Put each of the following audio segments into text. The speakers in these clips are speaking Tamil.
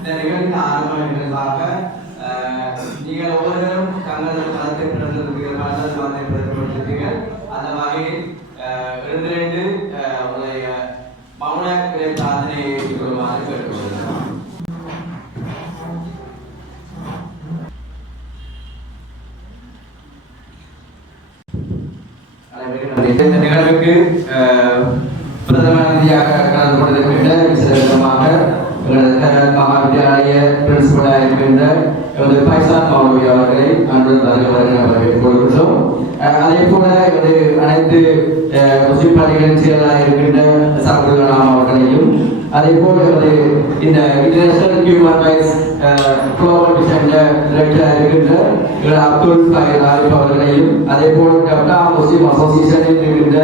இந்த நிகழ்ச்சியின் ஆரம்ப நிகழ்வாக நீங்கள் ஒவ்வொருவரும் தங்களது களத்தை பிறந்திருப்பீர்கள், மனதில் களத்தை பிறந்திருப்பீர்கள். அந்த வகையில் இரண்டு உங்களுடைய மௌன பிரார்த்தனையை ஏற்றுக்கொள்ளுமாறு கேட்டுக்கொள்கிறோம். இந்த நிகழ்வுக்கு பிரதம அதிதியாக கலந்து கொண்டிருக்கின்ற விசேஷமாக மகாவித்யாலய பிரின்சிபலாக இருக்கின்ற பைசான் மௌலவி அவர்களை அன்புடன் வரவேற்றுக் கொள்கிறோம். அதே போல அனைத்து முஸ்லிம் பள்ளிகளின் செயலாக இருக்கின்ற சாகுல் கலாம் அவர்களையும், அதே போல இந்த international human rights global mission டைரக்டராக இருக்கின்ற அப்துல் ஃபைல் ஆரிஃப் அவர்களையும், அதே போல முஸ்லிம் அசோசியேஷனில் இருக்கின்ற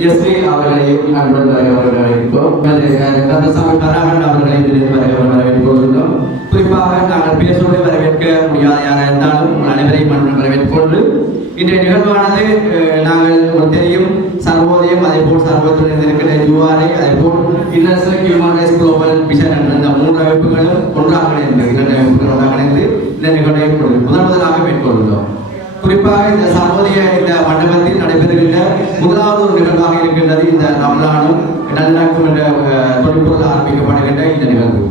ஜெஸ்ரி அவர்களையும் அன்புடன் வரவேற்கிறோம். கந்தசாமி பராமன் அவர்களை வரவேற்கிறோம். குறிப்பாக நாங்கள் பேசுவதை வரவேற்க முடியாத யாராக இருந்தாலும் அனைவரையும் அன்புடன் வரவேற்கொண்டு இன்றைய நிகழ்வானது நாங்கள் தெரியும் சர்வோதயம், அதே போல் சர்வத்துடன் இருக்கிற யூஆர்ஐ, அதே போல் international human rights global mission என்ற இந்த மூன்று அமைப்புகளும் ஒன்றாக இணைந்து இரண்டு அமைப்புகள் ஒன்றாக இணைந்து இந்த நிகழ்வை முதலாக மேற்கொள்கிறோம். குறிப்பாக இந்த சர்வோதய இந்த மண்டபத்தில் நடைபெறுகின்ற முதலாவது ஒரு நிகழ்வாக இருக்கின்றது இந்த ரமலானும் நல்லடக்கம் என்ற தொழில்பொருள் ஆரம்பிக்கப்படுகின்ற இந்த நிகழ்வு.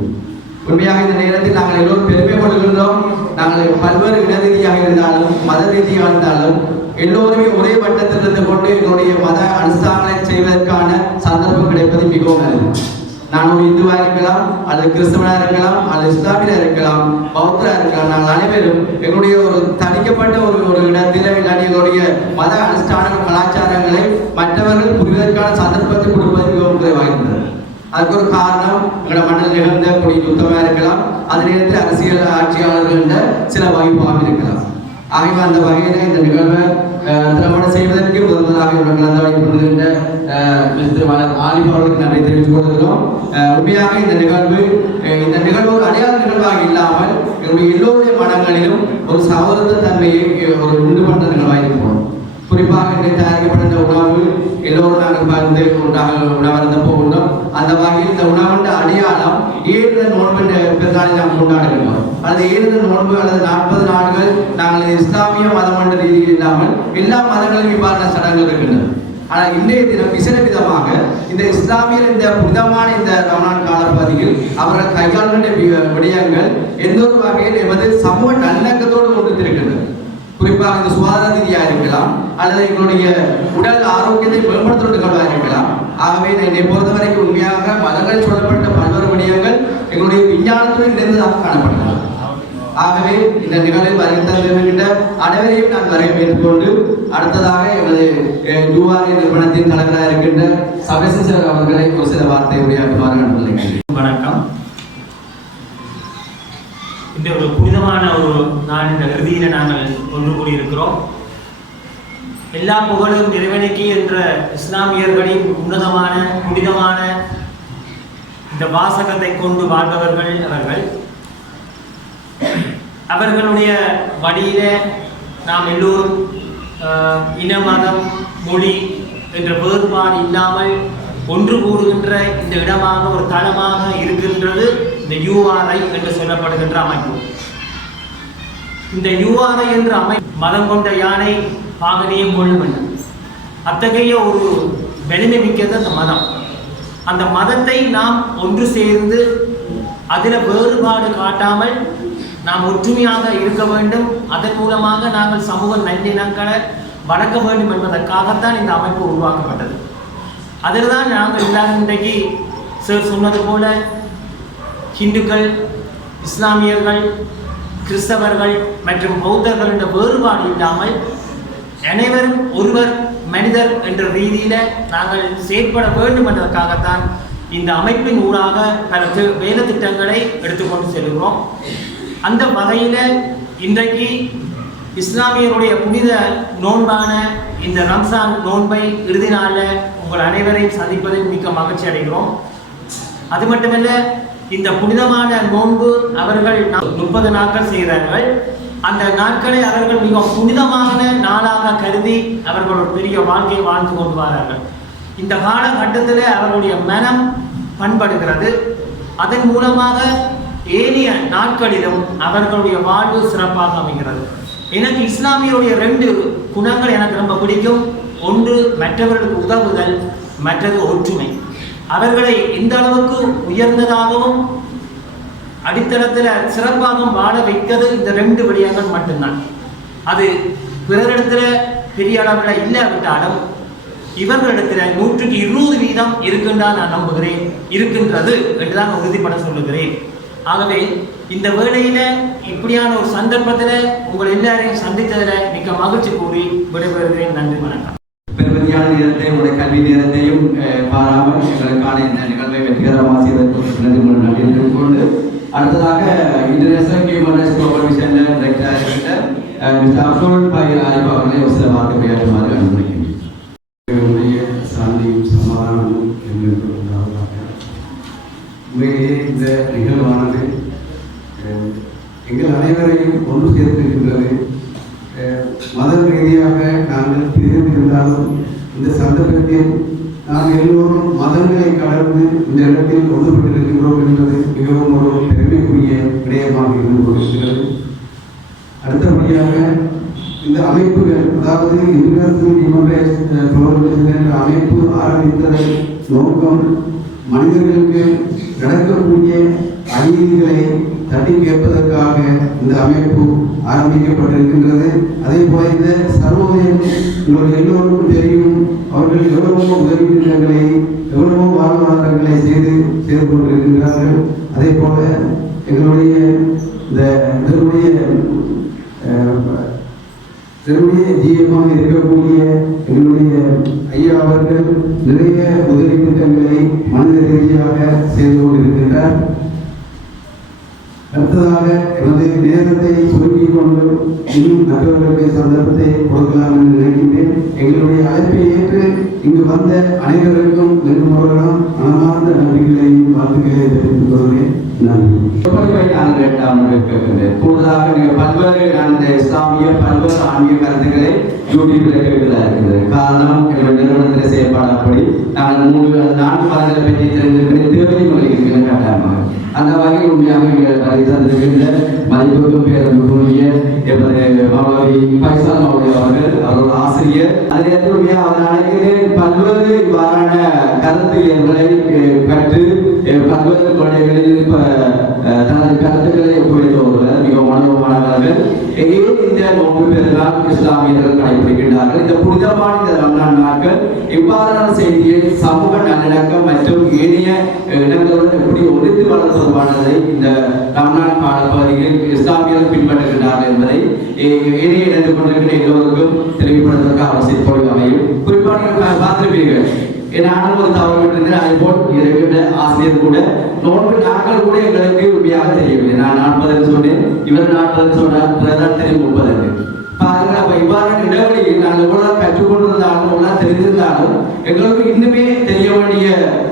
உண்மையாக இந்த நேரத்தில் நாங்கள் எல்லோரும் பெருமை கொள்கின்றோம். நாங்கள் பல்வேறு இன ரீதியாக இருந்தாலும் மத ரீதியாக இருந்தாலும் எல்லோருமே ஒரே வட்டத்தில் இருந்து கொண்டு எங்களுடைய மத அனுஷ்டானங்களை செய்வதற்கான சந்தர்ப்பம் கிடைப்பது மிகவும் நல்லது. நான் ஒரு இந்துவாக இருக்கலாம், அல்லது கிறிஸ்தவனாக இருக்கலாம், அல்லது இஸ்லாமியராக இருக்கலாம், பௌத்தராக இருக்கலாம். நாங்கள் அனைவரும் எங்களுடைய ஒரு தனிக்கப்பட்ட ஒரு இடத்தில் எங்களுடைய மத அனுஷ்டான கலாச்சாரங்களை மற்றவர்கள் புரிவதற்கான சந்தர்ப்பத்தை கொடுப்பது மிகவும் குறைவாக இருந்தது. அதுக்கு ஒரு காரணம் எங்களோட மண்ணில் நிகழ்ந்த கொடிய யுத்தமாக இருக்கலாம், அதே நேரத்தில் அரசியல் ஆட்சியாளர்கள் சில வகைப்பாக இருக்கலாம். ஆகிய அந்த வகையில் இந்த நிகழ்வை திருமணம் செய்வதற்கு முதலாக கலந்து வைக்கின்ற ஆலிஃப் அவர்களுக்கு நன்றி தெரிவித்துக் கொள்கிறோம். உண்மையாக இந்த நிகழ்வு ஒரு அடையாள நிகழ்வாக இல்லாமல் எங்களுடைய எல்லோருடைய மனங்களிலும் ஒரு சகோதர தன்மையை ஒரு உண்டு பண்ண நிகழ்வாக இருக்கிறோம். குறிப்பாக இங்கே தயாரிக்கப்பட்ட உணவு எல்லோரும் நாங்கள் பகிர்ந்து உணவருந்த போகின்றோம். அந்த வகையில் இந்த உணவுன்ற அடையாளம் 7 நோன்பு பிறநாளை நாம் கொண்டாடுகின்றோம். அல்லது 7 நோன்பு அல்லது 40 நாட்கள் நாங்கள் இஸ்லாமிய மதம் என்ற ரீதியில் இல்லாமல் எல்லா மதங்களிலும் இவ்வாறான சடங்குகள் இருக்கின்றன. ஆனால் இன்றைய தினம் விசேட விதமாக இந்த இஸ்லாமியர் இந்த புனிதமான இந்த ரமலான் காலப்பகுதியில் அவர்கள் கையாளுகின்ற விடயங்கள் எந்த ஒரு வகையில் எமது சமூக நல்லிணக்கத்தோடு கொண்டிருக்கின்றன. குறிப்பாக இந்த சுகாதார ரீதியாக இருக்கலாம், அல்லது எங்களுடைய உடல் ஆரோக்கியத்தை மேம்படுத்தும் நிகழ்வாக இருக்கலாம். ஆகவே என்னை பொறுத்தவரைக்கும் உண்மையாக மதங்கள் சொல்லப்பட்ட பல்வேறு விடயங்கள் எங்களுடைய விஞ்ஞானத்துடன் இணைந்ததாக காணப்படுகிறது. ஆகவே இந்த நிகழ்வில் வருகின்ற அனைவரையும் நான் வரவேற்றுக் கொண்டு அடுத்ததாக எமது யூஆர்ஐ நிறுவனத்தின் தலைவராக இருக்கின்ற சபேசன் அவர்களை ஒரு சில வார்த்தை உரையாற்றுமாறு அனுப்புகிறேன். வணக்கம். இந்த ஒரு புனிதமான ஒரு நாளின் இறுதியில் நாங்கள் ஒன்று கூடியிருக்கிறோம். எல்லா புகழும் இறைவனுக்கு என்ற இஸ்லாமியர்களின் உன்னதமான புனிதமான இந்த வாசகத்தை கொண்டு வாழ்பவர்கள் அவர்களுடைய வழியில நாம் எல்லோரும் இன மதம் மொழி என்ற வேறுபாடு இல்லாமல் ஒன்று கூடுகின்ற இந்த இடமாக ஒரு தளமாக இருக்கின்றது இந்த யூஆர்ஐ என்று சொல்லப்படுகின்ற அமைப்பு. இந்த யூஆர்ஐ என்ற மதம் கொண்ட யானை பாகனையும் கொள்ளும் என்று அத்தகைய ஒரு வலிமை மிக்கது அந்த மதம். அந்த மதத்தை நாம் ஒன்று சேர்ந்து அதில் வேறுபாடு காட்டாமல் நாம் ஒற்றுமையாக இருக்க வேண்டும். அதன் மூலமாக நாங்கள் சமூக நல்லிணங்களை வளர்க்க வேண்டும் என்பதற்காகத்தான் இந்த அமைப்பு உருவாக்கப்பட்டது. அதில் தான் நாங்கள் எல்லாரும் இன்றைக்கு சார் சொன்னது போல ஹிந்துக்கள், இஸ்லாமியர்கள், கிறிஸ்தவர்கள் மற்றும் பௌத்தர்கள் என்ற வேறுபாடு இல்லாமல் அனைவரும் ஒருவர் மனிதர் என்ற ரீதியில் நாங்கள் செயற்பட வேண்டும் என்பதற்காகத்தான் இந்த அமைப்பின் ஊடாக பல வேலை திட்டங்களை எடுத்துக்கொண்டு செல்கிறோம். அந்த வகையில் இன்றைக்கு இஸ்லாமியருடைய புனித நோன்பான இந்த ரம்சான் நோன்பை இறுதி நாளில் உங்கள் அனைவரையும் சந்திப்பதில் மிக்க மகிழ்ச்சி அடைகிறோம். அது மட்டுமல்ல, இந்த புனிதமான நோன்பு அவர்கள் 30 நாட்கள் செய்கிறார்கள். அந்த நாட்களை அவர்கள் மிக புனிதமான நாளாக கருதி அவர்கள் ஒரு பெரிய வாழ்க்கையை வாழ்ந்து கொண்டு வரார்கள். இந்த காலகட்டத்தில் அவர்களுடைய மனம் பண்படுகிறது. அதன் மூலமாக ஏனைய நாட்களிலும் அவர்களுடைய வாழ்வு சிறப்பாக அமைகிறது. எனக்கு இஸ்லாமியருடைய 2 குணங்கள் எனக்கு ரொம்ப பிடிக்கும். ஒன்று மற்றவர்களுக்கு உதவுதல், மற்றது ஒற்றுமை. அவர்களை இந்த அளவுக்கு உயர்ந்ததாகவும் அடித்தளத்தில் சிறப்பாகவும் வாழ வைக்கிறது இந்த 2 விடயங்கள் மட்டும்தான். அது பிறரிடத்தில் பெரிய அளவில் இல்லாவிட்டாலும் இவர்களிடத்தில் 100% இருக்கின்றான் நான் நம்புகிறேன், இருக்கின்றது என்றுதான் உறுதிப்பட சொல்லுகிறேன். ஆகவே இந்த வேளையில இப்படியான ஒரு சந்தர்ப்பத்தில் உங்கள் எல்லாரையும் சந்தித்ததில் மிக்க மகிழ்ச்சி கூறி விடைபெறுகிறேன். நன்றி, வணக்கம். பெருமதியான நேரத்தை உடைய கல்வி நேரத்தையும் பாராமல் எங்களுக்கான இந்த நிகழ்வை வெற்றிகரமாக செய்வதற்கு நன்றி கொண்டு அடுத்ததாக international human rights global vision director mister Abdul Bhai Arif அவர்களை ஒரு சில வார்த்தை உரையாற்றுமாறு அனுமதிக்கிறேன். சாந்தியும் சமாதானமும் உண்மையிலே இந்த நிகழ்வானது எங்கள் அனைவரையும் ஒன்று சேர்த்திருக்கின்றது. மத ரீதியாக நாங்கள் பிரிந்திருந்தாலும் இந்த சந்தர்ப்பத்தில் நாங்கள் எல்லோரும் மதங்களை கடந்து இந்த இடத்தில் ஒன்றுபட்டிருக்கின்றோம் என்பது மிகவும் ஒரு பெருமைக்குரிய விடயமாக இருந்து கொண்டிருக்கிறது. அடுத்தபடியாக இந்த அமைப்புகள், அதாவது international human rights global vision என்ற அமைப்பு ஆரம்பித்ததன் நோக்கம் மனிதர்களுக்கு நடக்கக்கூடிய அநீதிகளை தட்டி கேட்பதற்காக இந்த அமைப்பு ஆரம்பிக்கப்பட்டிருக்கின்றது. அதே போல இந்த சர்வோதயம் உங்களுக்கு எல்லோருக்கும் தெரியும். அவர்கள் எவ்வளவோ உதவி திட்டங்களை, எவ்வளவோ வாழ்வாதாரங்களை செய்து கொண்டிருக்கின்றார்கள். அதே போல எங்களுடைய ஜீவமாக இருக்கக்கூடிய எங்களுடைய ஐயா அவர்கள் நிறைய உதவி திட்டங்களை மனித ரீதியாக செய்து கொண்டிருக்கின்றார். அடுத்ததாக எனது நேரத்தை சுருக்கிக் கொண்டு இன்னும் மற்றவர்களுக்கு சந்தர்ப்பத்தை கொடுக்கலாம் என்று நினைக்கின்றேன். எங்களுடைய அழைப்பை ஏற்று இங்கு வந்த அனைவருக்கும் நெருங்குமுறைகளும் மனமார்ந்த நன்றிகளையும் வாழ்த்துக்களை தெரிவித்துக் கொள்கிறேன். நன்றி. கூடுதலாக பல்வேறு இஸ்லாமிய பல்வேறு ஆன்மீக கருத்துக்களை யூடியூப்ல கேட்கலாம் இருக்குது. காரணம் எங்களுடைய நிறுவனத்தில் செயல்பாடு அப்படி நாங்கள் 4 மதங்களை பற்றி தெரிந்திருக்கிற தேவையும் இருக்கிற கட்டாயமாக அந்த வகையில் உண்மையாக தந்திருக்கின்ற மதிப்புக்கும் பேரக்கூடிய மௌலவி பைசால் மௌலவி அவர்கள் ஆசிரியர். அதே நேரத்தில் உண்மையாக அவர் அனைத்து பல்வேறு இவ்வாறான கருத்துகளை கற்று பல்வேறு கொள்கைகளில் தனது கருத்துக்களை ஒப்புழைத்து வருவர் மிகவும் அனுபவமானவர்கள். இந்த நோன்பு பெருநாள் இஸ்லாமியர்கள் கடைபிடிக்கின்றார்கள். இந்த புனிதமான இந்த ரம்ஜான் நாட்கள் இவ்வாறான செய்தியை சமூக நல்லிணக்கம் மற்றும் ஏனைய இடங்களுடன் எப்படி ஒழித்து வளர்ப்பதுமானதை இந்த ரம்ஜான் காலப்பகுதியில் இஸ்லாமியர்கள் பின்பற்றுகின்றார்கள் என்பதை ஏனைய இணைந்து கொண்டிருக்கிற எல்லோருக்கும் தெளிவுபடுவதற்கு அவசியம் அமையும். குறிப்பாக நீங்கள் பார்த்திருப்பீர்கள், நானும் ஒரு தவறு விட்டிருந்தேன். அதே போல் இருக்கின்ற ஆசிரியர் கூட நோன்பு நாட்கள் கூட எங்களுக்கு உண்மையாக தெரியவில்லை. நான் 40 சொன்னேன், இவர் 40 சொன்னார், பிறதான் தெரியும் 30. பாருங்கள், அப்ப இவ்வாறான இடைவெளியில் நாங்கள் எவ்வளவு கற்றுக்கொண்டிருந்தாலும் எவ்வளவு தெரிந்திருந்தாலும் எங்களுக்கு இன்னுமே தெரிய வேண்டிய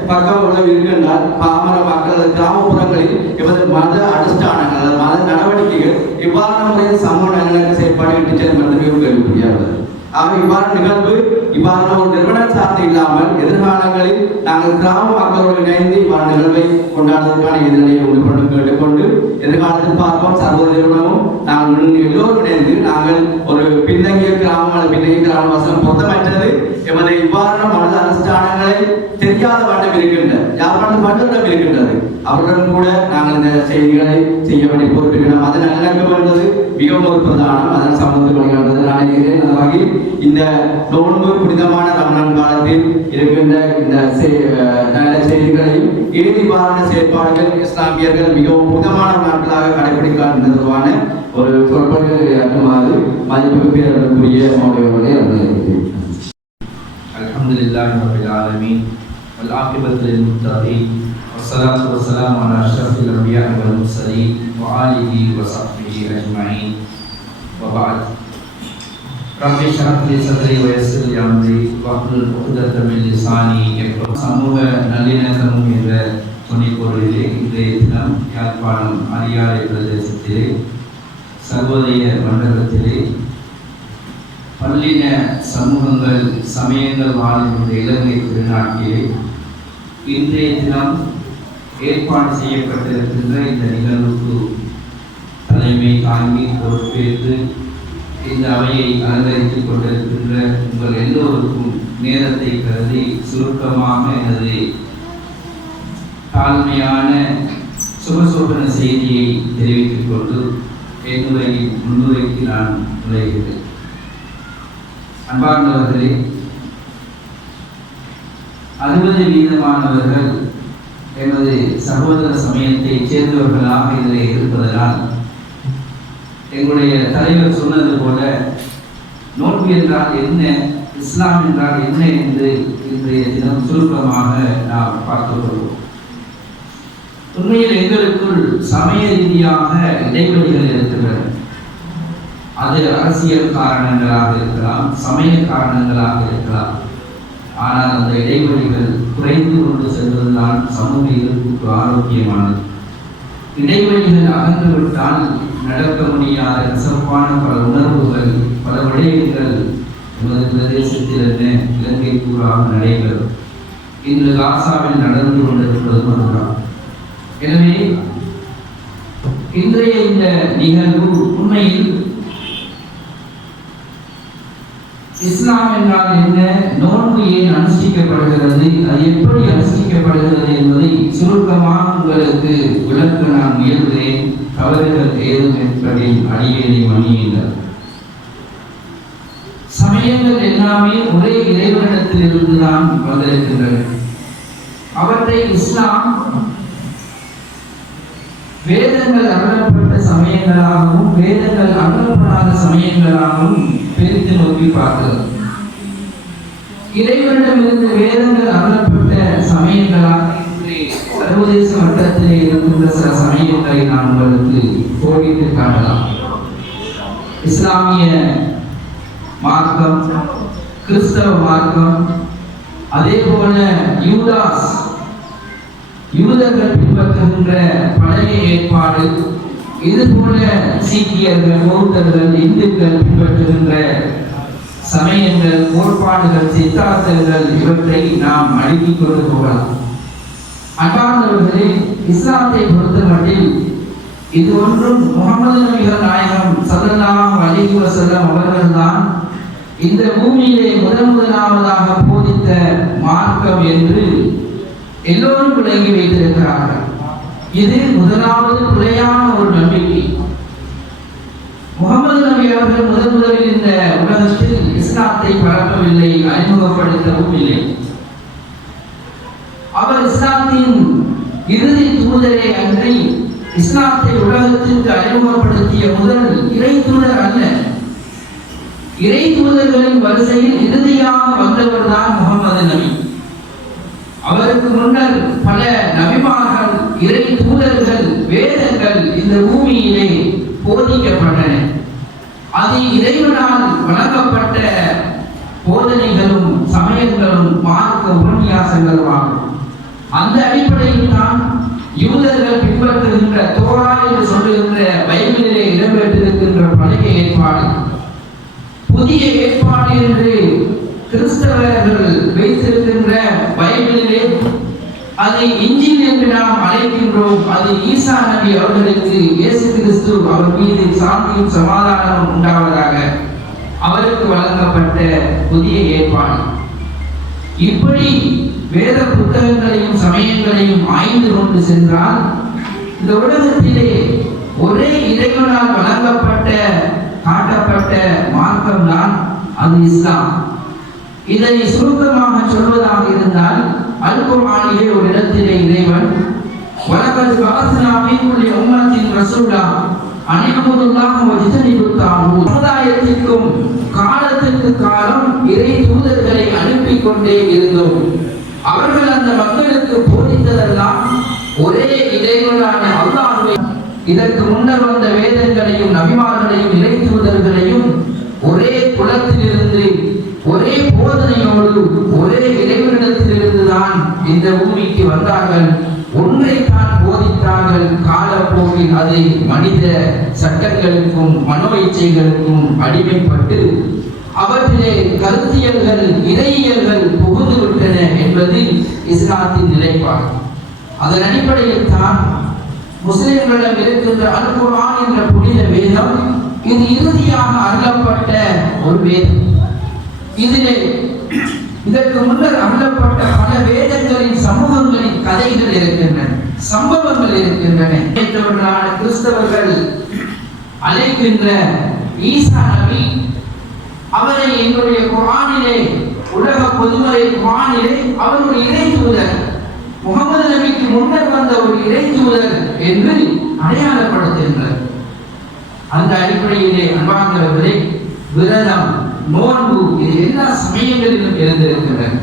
பக்கம் எவ்வளவு இருக்கின்றால் பாமர மக்கள் கிராமப்புறங்களில் இவரது மத அனுஷ்டானங்கள் மத நடவடிக்கைகள் இவ்வாறான முறையில் சமூக நல்லிணக்க செயற்பாடு இட்டு செல்லும் என்று மிகவும் கேள்விப்படியாகிறது. ஆக இவ்வாறு நிகழ்வு இவ்வாறான ஒரு நிறுவனம் சார்ந்து இல்லாமல் எதிர்காலங்களில் நாங்கள் கிராம மக்களோடு இணைந்து இவ்வாறு நிகழ்வை கொண்டாடுவதற்கான எதிர்நிலையை உண்டு கேட்டுக்கொண்டு எதிர்காலத்தில் பார்ப்போம். சர்வ நிறுவனமும் நாங்கள் எல்லோரும் இணைந்து நாங்கள் ஒரு பின்தங்கிய கிராம வசனம் பொருத்தமற்றது எமது இவ்வாறான மனித அனுஷ்டானங்களை தெரியாத வண்ணம் இருக்கின்ற யாழ்ப்பாணம் மட்டும் இருக்கின்றது. அவர்களும் கூட நாங்கள் இந்த செய்திகளை செய்ய வேண்டிய பொறுப்பிருக்கிறோம். அது நல்லிணக்கம் என்பது மிகவும் ஒரு பிரதானம். அதன் சமூகத்தில் வழிகாட்டுவது நினைக்கிறேன். அந்த வகையில் இந்த நோன்பு புனிதமான ரமலான் காலத்தில் இருக்கின்ற இந்த நல்ல செய்திகளையும் இவ்வாறான செயற்பாடுகள் இஸ்லாமியர்கள் மிகவும் புனிதமான நாட்களாக கடைபிடிக்கின்றதுவான ஒரு சொற்பொழிவை ஆற்றுமாறு மதிப்புக்கு பேரக்கூடிய மௌலியவர்களை அனுமதிக்கிறேன். அல்ஹம்துலில்லாஹி ரப்பில் ஆலமீன் வல் ஆகிபத்து லில் முத்தகீன் வஸ்ஸலாத்து வஸ்ஸலாமு அலா அஷ்ரஃபில் அன்பியாஇ வல் முர்ஸலீன் வ ஆலிஹி வ ஸஹ்பிஹி அஜ்மஈன் வ பஅத். ரப்பி ஷ்ரஹ் லி ஸத்ரி வ யஸ்ஸிர் லி அம்ரி வஹ்லுல் உக்தத்தம் மின் லிசானி யஃப்கஹு. சமூக நல்லிணக்கமும் என்ற துணைப்பொருளிலே இன்றைய தினம் யாழ்ப்பாணம் அரியாலை பிரதேசத்திலே சர்வோதய மண்டலத்திலே பல்லின சமூகங்கள் சமயங்கள் வாழ்கின்ற இலங்கை திருநாட்டிலே இன்றைய தினம் ஏற்பாடு செய்யப்பட்டிருக்கின்ற இந்த நிகழ்வுக்கு தலைமை தாங்கி பொறுப்பேற்று இந்த அவையை அலங்கரித்துக் கொண்டிருக்கின்ற உங்கள் எல்லோருக்கும் நேரத்தை கருதி சுருக்கமாக எனது தாழ்மையான சுபசோபன செய்தியை தெரிவித்துக் கொண்டு என்னுடைய முன்னுரைக்கு நான் நுழைகிறேன். அன்பார்ந்தவர்களே, 60% எமது சகோதர சமயத்தை சேர்ந்தவர்களாக இதில் இருப்பதனால் எங்களுடைய தலைவர் சொன்னது போல நோன்பு என்றால் என்ன, இஸ்லாம் என்றால் என்ன என்று இன்றைய தினம் சுருக்கமாக நாம் பார்த்துக் கொள்வோம். உண்மையில் எங்களுக்குள் சமய ரீதியாக இடைவெளிகள் இருக்கின்றன. அது அரசியல் காரணங்களாக இருக்கலாம், சமய காரணங்களாக இருக்கலாம். ஆனால் அந்த இடைவெளிகள் குறைந்து கொண்டு செல்வதுதான் சமூக இருப்புக்கு ஆரோக்கியமானது. இடைவெளிகள் அகன்றுவிட்டால் நடக்க முடியாத கசப்பான பல உணர்வுகள், பல விடயங்கள் எமது பிரதேசத்தில் என்ன இலங்கை பூராக நடைபெறும். இன்று காசாவில் நடந்து கொண்டிருப்பது அதுதான். எனவே இன்றைய இந்த நிகழ்வு உண்மையில் இஸ்லாம் என்றால் என்ன, நோன்பு ஏன் அனுஷ்டிக்கப்படுகிறது, அது எப்படி அனுஷ்டிக்கப்படுகிறது என்பதை சுருக்கமாக உங்களுக்கு விளக்க நான் முயல்கிறேன். தவறுகள் ஏதும் என்பதில் அடியேனை மன்னியுங்கள். சமயங்கள் எல்லாமே ஒரே இறைவனிடத்தில் இருந்துதான் வந்திருக்கின்றன. அவற்றை இஸ்லாம் வேதங்கள் அருளப்பட்ட சமயங்களாகவும் வேதங்கள் அருளப்படாத சமயங்களாகவும் பிரித்து நோக்கி பார்க்கிறது. இறைவனிடமிருந்து வேதங்கள் அருளப்பட்ட சமயங்களாக சர்வதேச வட்டத்திலே இருக்கின்ற சில சமயங்களை நான் உங்களுக்கு கோடிட்டு காட்டலாம். இஸ்லாமிய மார்க்கம், கிறிஸ்தவ மார்க்கம், அதே போல யூதர்கள் பின்பற்றுகின்ற பழைய ஏற்பாடு, இதுபோல சீக்கியர்கள், பௌத்தர்கள், இந்துக்கள் பின்பற்றுகின்ற சமயங்கள், கோட்பாடுகள், சித்தாந்தங்கள், இவற்றை நாம் அடுக்கிக் கொண்டு போகலாம். அன்பார்ந்தவர்களே, இஸ்லாத்தை பொறுத்தமட்டில் இது ஒன்றும் முகமது நபிகள் நாயகம் ஸல்லல்லாஹு அலைஹி வஸல்லம் அவர்கள்தான் இந்த பூமியிலே முதலாவதாக போதித்த மார்க்கம் என்று எல்லோரும் விளங்கி வைத்திருக்கிறார்கள். இது முதலாவது பிழையான ஒரு நம்பிக்கை. முகமது நபி அவர்கள் முதலில் இந்த உலகத்தில் இஸ்லாத்தை பரப்பவில்லை, அறிமுகப்படுத்தவும் இல்லை. அவர் இஸ்லாத்தின் இறுதி தூதரே அன்றி இஸ்லாத்தை உலகத்திற்கு அறிமுகப்படுத்திய முதல் இறை தூதர் அல்ல. இறை தூதர்களின் வரிசையில் இறுதியாக வந்தவர் தான் முகமது நபி. அவருக்கு முன்னர் பல நபிமார்கள், இறை தூதர்கள், வேதங்கள் இந்த பூமியிலே போதிக்கப்பட்டன. அது இறைவனால் வழங்கப்பட்ட போதனைகளும் சமயங்களும் மார்க்க உபன்யாசங்களும் ஆகும். அந்த அடிப்படையில் தான் யூதர்கள் பின்பற்றுகின்ற தோரா என்று சொல்லுகின்ற பைபிளிலே இடம்பெற்றிருக்கின்ற பழைய ஏற்பாடு, புதிய ஏற்பாடு என்று கிறிஸ்தவர்கள் வைத்திருக்கின்ற பைபிளிலே அதை இஞ்சில் என்று நாம் அழைக்கின்றோம். அது ஈசா நபி அவர்களுக்கு இயேசு கிறிஸ்து அவர் மீது சாந்தியும் சமாதானமும் உண்டாவதாக அவருக்கு வழங்கப்பட்ட புதிய ஏற்பாடு. இப்படி வேத புத்தகங்களையும் சமயங்களையும் ஆய்ந்து கொண்டு சென்றால் இந்த உலகத்திலே ஒரே இறைவனால் வழங்கப்பட்ட காட்டப்பட்ட மார்க்கம் தான் அது இஸ்லாம். இதை சுருக்கமாக சொல்வதாக இருந்தால், அல் குர்ஆனிலே ஒரு இடத்திலே இறைவன் வலகத் பஅஸ்னா ஃபீ குல்லி உம்மத்தின் ரசூலா அன் இஅ்புதுல்லாஹ வஜ்தனிபுத் தாகூத். சமுதாயத்திற்கும் காலத்திற்கு காலம் இறை தூதர்களை அனுப்பி கொண்டே இருந்தோம். அவர்கள் அந்த மக்களுக்கு போதித்ததெல்லாம் ஒரே இறைவனான அல்லாஹ்வை. இதற்கு முன்னர் வந்த வேதங்களையும் நபிமார்களையும் இறை தூதர்களையும் ஒரே குலத்திலிருந்து ஒரே போதனையோடு ஒரே இறைவனிடத்திலிருந்து தான் இந்த பூமிக்கு வந்தார்கள். ஒன்றைத்தான் போதித்தார்கள். காலப்போக்கில் அதை மனித சட்டங்களுக்கும் மனோ இச்சைகளுக்கும் அடிமைப்பட்டு அவற்றிலே கருத்தியல்கள், இறையியல்கள் புகுந்து விட்டன என்பது இஸ்லாத்தின் நிலைப்பாடு. அதன் அடிப்படையில் தான் முஸ்லிம்களிடம் இருக்கின்ற அல் குர்ஆன் என்ற புனித வேதம் இது இறுதியாக அருளப்பட்ட ஒரு வேதம். இதற்கு முன்னர் அருளப்பட்ட பல வேதங்களின் சமூகங்களின் கதைகள் இருக்கின்றன, சம்பவங்கள் இருக்கின்றன. கிறிஸ்தவர்கள் அழைக்கின்ற ஈசா நபி, அவரை எங்களுடைய குர்ஆனிலே, உலக பொதுமறை குர்ஆனிலே அவர் ஒரு இறை தூதர், முகமது நபிக்கு முன்னர் வந்த ஒரு இறை தூதர் என்று அடையாளப்படுத்துகின்றனர். அந்த அடிப்படையிலே அன்பார்ந்தவர்களே, விரதம், நோன்பு இது எல்லா சமயங்களிலும் இருந்திருக்கின்றன.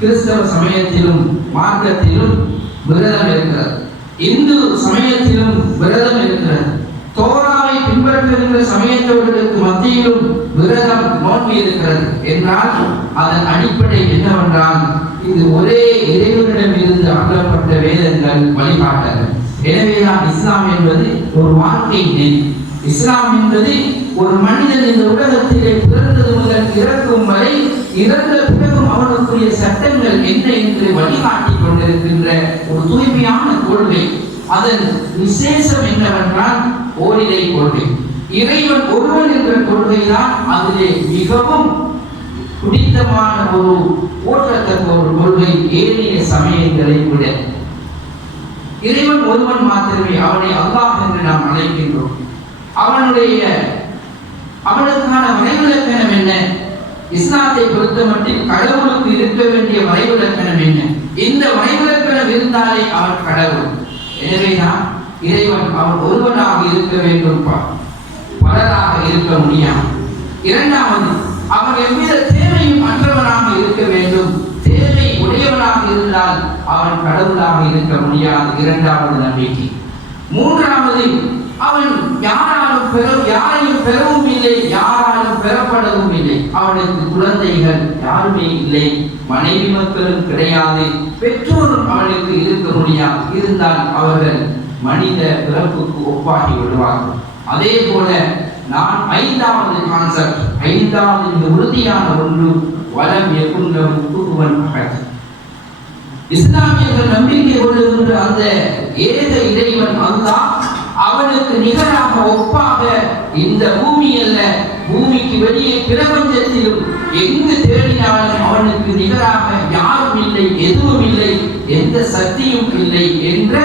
கிறிஸ்தவ சமயத்திலும் மார்க்கத்திலும் விரதம் இருக்கிறது, இந்து சமயத்திலும் விரதம் இருக்கிறது, தோராவை பின்பற்றுகின்ற சமயத்தவர்களுக்கு மத்தியிலும் விரதம், நோன்பு இருக்கிறது என்றால் அதன் அடிப்படை என்னவென்றால் இது ஒரே இறைவனிடம் இருந்து அருளப்பட்ட வேதங்கள், வழிகாட்டங்கள். எனவேதான் இஸ்லாம் என்பது ஒரு வாழ்க்கை நெறி. இஸ்லாம் என்பது ஒரு மனிதன் இந்த உலகத்திலே பிறந்தது முதல் இறக்கும் வரை, இறந்த பிறகும் அவனுக்குரிய சட்டங்கள் என்ன என்று வழிகாட்டி கொண்டிருக்கின்ற ஒரு தூய்மையான கொள்கை. அதன் விசேஷம் என்னவென்றால் ஓரிரை கொள்கை. இறைவன் ஒருவன் என்ற கொள்கைதான் அதிலே மிகவும் பிடித்தமான ஒரு போற்றத்தக்க ஒரு கொள்கை. ஏனைய சமயங்களை விட இறைவன் ஒருவன் மாத்திரமே, அவனை அல்லாஹ் என்று நாம் அழைக்கின்றோம். அவனுக்கான வரைவிலக்கணம் என்ன? இஸ்லாத்தை பொறுத்த மட்டில் கடவுளுக்கு இருக்க வேண்டிய வரைவிலக்கணம் என்ன? இந்த வரைவிலக்கணம் இருந்தாலே அவன் கடவுள். எனவேதான் இறைவன் அவன் ஒருவனாக இருக்க வேண்டும், பலராக இருக்க முடியாது. இரண்டாவது, அவன் எவ்வித தேவையும் அற்றவனாக இருக்க வேண்டும். தேவை உடையவனாக இருந்தால் அவன் கடவுளாக இருக்க முடியாது. இரண்டாவது நம்பிக்கை. மூன்றாவது, அவன் யாரையும் பெறவும் இல்லை, யாராலும் பெறப்படவும் இல்லை. அவனுக்கு குழந்தைகள் யாருமே இல்லை, மனைவி மக்களும் கிடையாது, பெற்றோரும் அவனுக்கு இருக்க முடியாது. இருந்தால் அவர்கள் மனித பிறப்புக்கு ஒப்பாகி விடுவார்கள். அதே போல நான் ஐந்தாவது கான்செப்ட், ஐந்தாவது இந்த உறுதியான ஒன்று, வலம் எகுண்டவும் குருவன் அகத். இஸ்லாமியர்கள் நம்பிக்கை கொள்ளுகின்ற அந்த ஏக இறைவன் அல்லாஹ், அவனுக்கு நிகராக ஒப்பாக இந்த பூமி அல்ல, பூமிக்கு வெளியே பிரபஞ்சத்திலும் எங்கு தேடினாலும் அவனுக்கு நிகராக யாரும் இல்லை, எதுவும் இல்லை, எந்த சக்தியும் இல்லை என்ற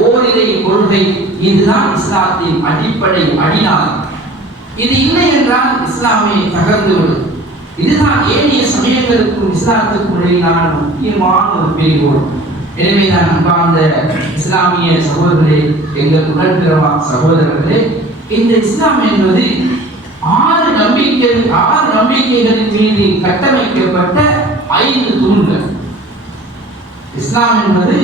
ஓரிரை கொள்கை. இதுதான் இஸ்லாத்தின் அடிப்படை அடிநாதம். இது இல்லை என்றால் இஸ்லாமை தகர்ந்துவிடும். இதுதான் ஏனைய சமயங்களுக்கும் இஸ்லாத்துக்கும் இடையிலான முக்கியமான ஒரு பிரிவோடு. எனவேதான் அன்பார்ந்த இஸ்லாமிய சகோதரர்களே, எங்கள் உடன்பிறவா சகோதரர்களே, இந்த இஸ்லாம் என்பது ஆறு நம்பிக்கைகளின் மீது கட்டமைக்கப்பட்ட 5 தூண்கள். இஸ்லாம் என்பது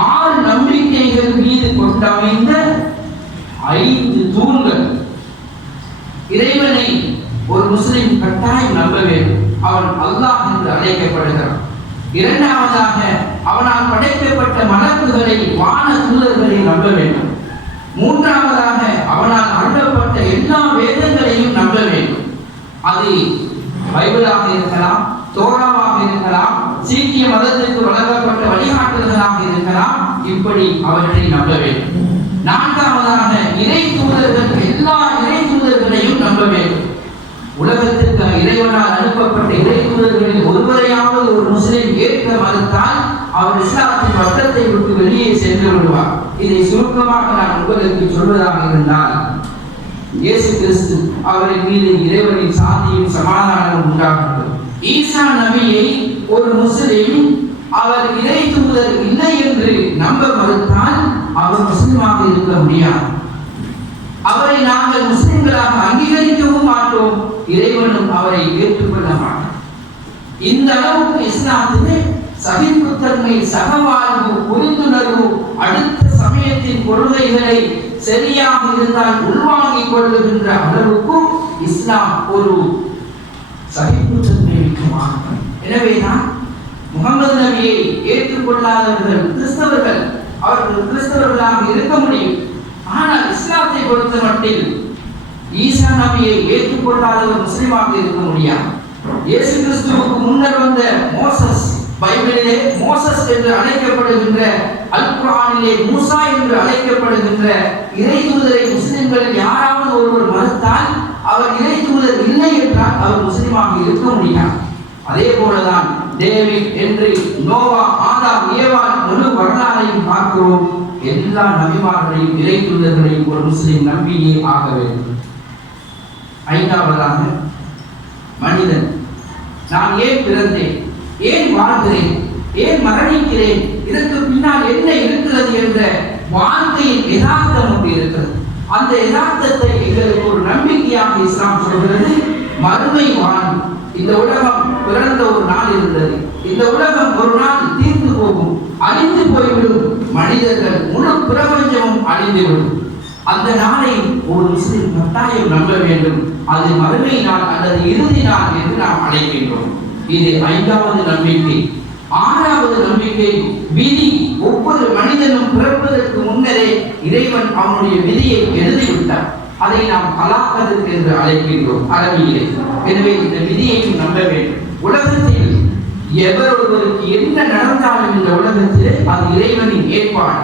6 நம்பிக்கைகள் மீது கொண்டமைந்த 5 தூண்கள். இறைவனை ஒரு முஸ்லிம் கட்டாயம் நம்ப வேண்டும். அவன் அல்லாஹ் என்று அழைக்கப்படுகிறான். இரண்டாவதாக, அவனால் படைக்கப்பட்ட மலக்குகளை, வான தூதர்களை நம்ப வேண்டும். மூன்றாவதாக, அவனால் அருளப்பட்ட எல்லா வேதங்களையும் நம்ப வேண்டும். அது பைபிளாக இருக்கலாம், தோராவாக இருக்கலாம், சீக்கிய மதத்திற்கு வழங்கப்பட்ட வழிகாட்டுதலாக இருக்கலாம். இப்படி அவற்றை நம்ப வேண்டும். நான்காவதாக, இறை தூதர்கள், எல்லா இறை தூதர்களையும் நம்ப வேண்டும். உலகத்திற்கு இறைவனால் அனுப்பப்பட்ட இறை தூதர்களில் ஒருவரையாவது ஒரு முஸ்லிம் ஏற்க மறுத்தால் அவர் இஸ்லாத்தின் வட்டத்தை விட்டு வெளியே சென்று விடுவார். இதை சுருக்கமாக நான் உங்களுக்கு சொல்வதாக இருந்தால், இயேசு கிறிஸ்து அவரின் மீது இறைவனின் சாந்தியும் சமாதானமும் உண்டாகட்டும். ஈசா நபியை ஒரு முஸ்லிம் அவர் இறை தூதர் இல்லை என்று நம்ப மறுத்தால் அவர் முஸ்லிமாக இருக்க முடியாது. அவரை நாங்கள் முஸ்லிம்களாக அங்கீகரிக்கவும் மாட்டோம், இறைவனும் அவரை ஏற்றுக்கொள்ள மாட்டார். இந்த அளவுக்கு இஸ்லாத்திலே சகிப்புத்தன்மை, சகவாழ்வு, புரிந்துணர்வு, அடுத்த சமயத்தின் கொள்கைகளை சரியாக இருந்தால் உள்வாங்கிக் கொள்ளுகின்ற அளவுக்கு இஸ்லாம் ஒரு சகிப்புத்தன்மை மிக்க மார்க்கம். எனவேதான் முகமது நபியை ஏற்றுக்கொள்ளாதவர்கள் கிறிஸ்தவர்கள், அவர்கள் கிறிஸ்தவர்களாக இருக்க முடியும். ஆனால் இஸ்லாத்தை பொறுத்த மட்டில் ஈசா நபியை ஏற்றுக்கொள்ளாதவர் முஸ்லிமாக இருக்க முடியாது. இயேசு கிறிஸ்துவுக்கு முன்னர் வந்த மோசஸ், பைபிளிலே மோசஸ் என்று அழைக்கப்படுகின்ற, அல் குர்ஆனிலே மூசா என்று அழைக்கப்படுகின்ற இறைதூதரை முஸ்லிம்களில் யாராவது ஒருவர் மறுத்தால் அவர் இறைதூதர் இல்லை என்றால் அவர் முஸ்லிமாக இருக்க முடியாது. அதே போலதான் டேவிட் என்று நோவா, ஆதாம், ஏவாள் முழு வரலாறையும் பார்க்கிறோம். எல்லா நபிமார்களையும் இறைதூதர்களையும் ஒரு முஸ்லிம் நம்பியே ஆக வேண்டும். ஐந்தாவதாக மனிதன். நான் ஏன் பிறந்தேன், ஏன் வாழ்கிறேன், ஏன் மரணிக்கிறேன், இதற்கு பின்னால் என்ன இருக்கிறது என்ற வாழ்க்கையின் யதார்த்தம் ஒன்று இருக்கிறது. அந்த யதார்த்தத்தை எங்களுக்கு ஒரு நம்பிக்கையாக இஸ்லாம் சொல்கிறது. மறுமை வாழ்வு. இந்த உலகம் பிறந்த ஒரு நாள் இருந்தது. இந்த உலகம் ஒரு நாள் தீர்ந்து போகும், அழிந்து போய்விடும். மனிதர்கள் முழு பிரபஞ்சமும் அழிந்துவிடும். அந்த நாளை ஒரு முஸ்லிம் கட்டாயம் நம்ப வேண்டும். அது மறுமை நாள் அல்லது இறுதி நாள் என்று நாம் அழைக்கின்றோம். இது ஐந்தாவது நம்பிக்கை. ஆறாவது நம்பிக்கை விதி. ஒவ்வொரு மனிதனும் பிறப்பதற்கு முன்னரே இறைவன் அவனுடைய விதியை எழுதிவிட்டார். அதை நாம் கலாக்கது என்று அழைக்கின்றோம் அரபியிலே. எனவே இந்த விதியையும் நம்ப வேண்டும். உலகத்தில் எவரொருவருக்கு என்ன நடந்தாலும் இந்த உலகத்திலே அது இறைவனின் ஏற்பாடு.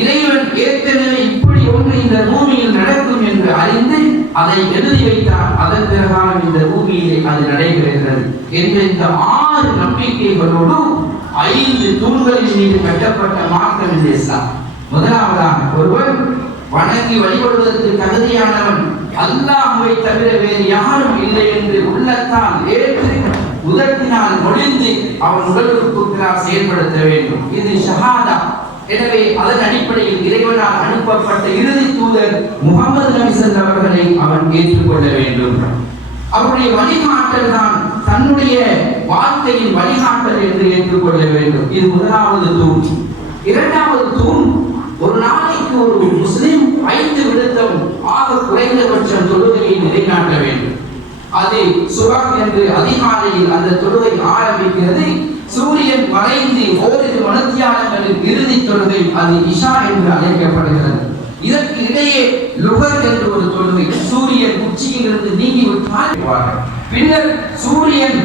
இறைவன் ஏற்கனவே இப்படி ஒன்று இந்த பூமியில் நடக்கும் என்று அறிந்து அதை எழுதி வைத்தார். அதன் பிறகாலும் இந்த பூமியிலே அது நடைபெறுகிறது என்ற இந்த 6 நம்பிக்கைகளோடு 5 தூண்களின் மீது கட்டப்பட்ட மார்க்கம் இந்த இஸ்லாம். முதலாவதாக ஒருவன் வணங்கி வழிபடுவதற்கு தகுதியானவன் அல்லாஹ்வை தவிர வேறு யாரும் இல்லை என்று உள்ளத்தால் ஏற்று உதட்டினால் மொழிந்து அவன் உடலுறுப்புகளால் செயல்படுத்த வேண்டும். இது ஷஹாதா. எனவே அதன் அடிப்படையில் இறைவனால் அனுப்பப்பட்ட இறுதி தூதர் முகமது நபி ஸல்லல்லாஹு அவர்களை அவன் ஏற்றுக்கொள்ள வேண்டும். அவருடைய வழிகாட்டல் தான் தன்னுடைய வாழ்க்கையின் வழிகாட்டல் என்று ஏற்றுக்கொள்ள வேண்டும். இது முதலாவது தூண். இரண்டாவது தூண், ஒரு நாளைக்கு ஒரு முஸ்லிம் 5 விடுத்தம் ஆக குறைந்தபட்சம் தொழுகையை நிலைநாட்ட வேண்டும். அது சுபஹ் என்று அதிகாலையில் அந்த தொழுகை ஆரம்பிக்கிறது. சூரியன் மறைந்து ஓரிரு மணித்தியாலங்களில் இறுதி தொழுகை அது இஷா என்று அழைக்கப்படுகிறது. இதற்கு இடையே லுகர் என்று ஒரு தொழுகை. சூரியன் உச்சியிலிருந்து நீங்கிவிட்டால் பின்னர் சூரியன்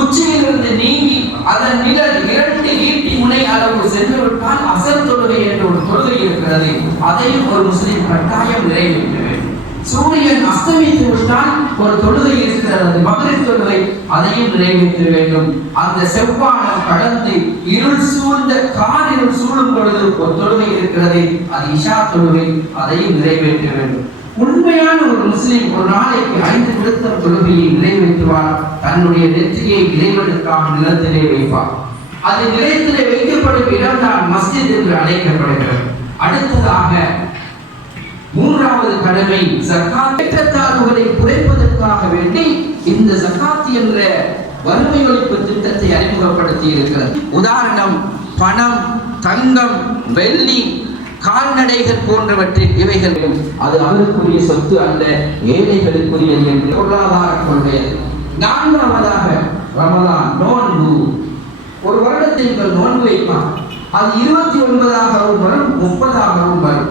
உச்சியிலிருந்து நீங்கி அதன் நிழல் 2 ஈட்டி முனை அளவு சென்று விட்டால் அசர் தொழுகை என்ற ஒரு தொழுகை இருக்கிறது. அதையும் ஒரு முஸ்லிம் கட்டாயம் நிறைவேற்ற வேண்டும். சூரியன் அஸ்தமித்து விட்டால் ஒரு தொழுகை இருக்கிறது, மக்ரிப் தொழுகை, அதையும் நிறைவேற்ற வேண்டும். அந்த செவ்வானம் கடந்து இருள் சூழ்ந்த காரிருள் சூழும் பொழுது ஒரு தொழுகை இருக்கிறது, அது இஷா தொழுகை, அதையும் நிறைவேற்ற வேண்டும். உண்மையான ஒரு முஸ்லிம் ஒரு நாளைக்கு 5 விடுத்தம் தொழுகையை நிறைவேற்றுவார். தன்னுடைய நெற்றியை இறைவனுக்காக நிலத்திலே வைப்பார். அது நிலத்திலே வைக்கப்படும் இடம்தான் மஸ்ஜித் என்று அழைக்கப்படுகிறது. அடுத்ததாக 3வது கடமை ஜகாத். ஏற்றத்தாழ்வுகளை குறைப்பதற்காக வேண்டி இந்த ஜகாத் என்ற வறுமை ஒழிப்பு திட்டத்தை அறிமுகப்படுத்தி இருக்கிறது. உதாரணம், பணம், தங்கம், வெள்ளி, கால்நடைகள் போன்றவற்றில் இவைகள் அது அவருக்குரிய சொத்து அல்ல, ஏழைகளுக்குரியது என்று பொருளாதார கொள்கை. 4வதாக ரமலான், நோன்பு. ஒரு வருடத்தை நீங்கள் நோன்பு வைப்பார், அது 29ஆகவும் வரும், 30ஆகவும் வரும்.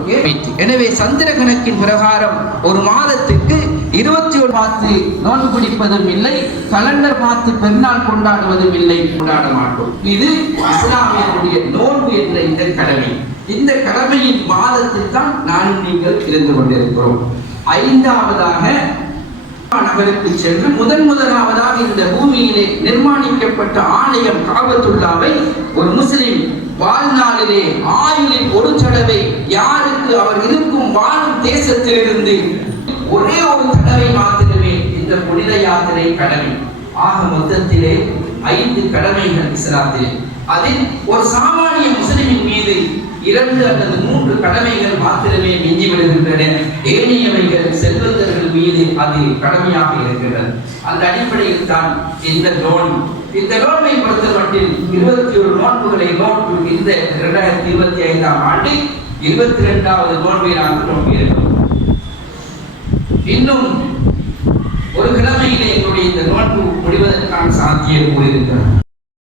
எனவே சந்திர கணக்கின் பிரகாரம் ஒரு மாதத்துக்கு 21 பார்த்து நோன்பு பிடிப்பதும் இல்லை, கலண்டர் பார்த்து பெருநாள் கொண்டாடுவதும் இல்லை, கொண்டாட மாட்டோம். இது இஸ்லாமியருடைய நோன்பு என்ற இந்த கடமை. இந்த கடமையின் மாதத்தில் தான் நானும் நீங்கள் இருந்து கொண்டிருக்கிறோம். 5வதாக நகருக்கு சென்று முதலாவதாக இந்த பூமியிலே நிர்மாணிக்கப்பட்ட ஆலயம் காபத்துல்லாவை ஒரு முஸ்லிம் வாழ்நாளிலே ஆயுளில் ஒரு தடவை யாருக்கு அவர் இருக்கும் வாழும் தேசத்திலிருந்து ஒரே ஒரு தடவை மாத்திரமே இந்த புனித யாத்திரை கடமை. ஆக மொத்தத்திலே 5 கடமைகள் இஸ்லாத்திலே. அதில் ஒரு சாமானிய முஸ்லிமின் மீது 2 அல்லது 3 கடமைகள் மாத்திரமே மிஞ்சி விடுகின்றன. ஏனையவைகள் செல்வந்தர்கள் மீது அது கடமையாக இருக்கிறது. அந்த அடிப்படையில் தான் இந்த நோன்பை பொறுத்த மட்டில் 21 நோன்புகளை நோன்பு இந்த 2025ஆம் ஆண்டு 22வது நோன்பை நாங்கள் நோக்கியிருக்கிறோம். இன்னும் ஒரு கிழமையிலே எங்களுடைய இந்த நோன்பு முடிவதற்கான சாத்தியம் கூறியிருக்கிறது.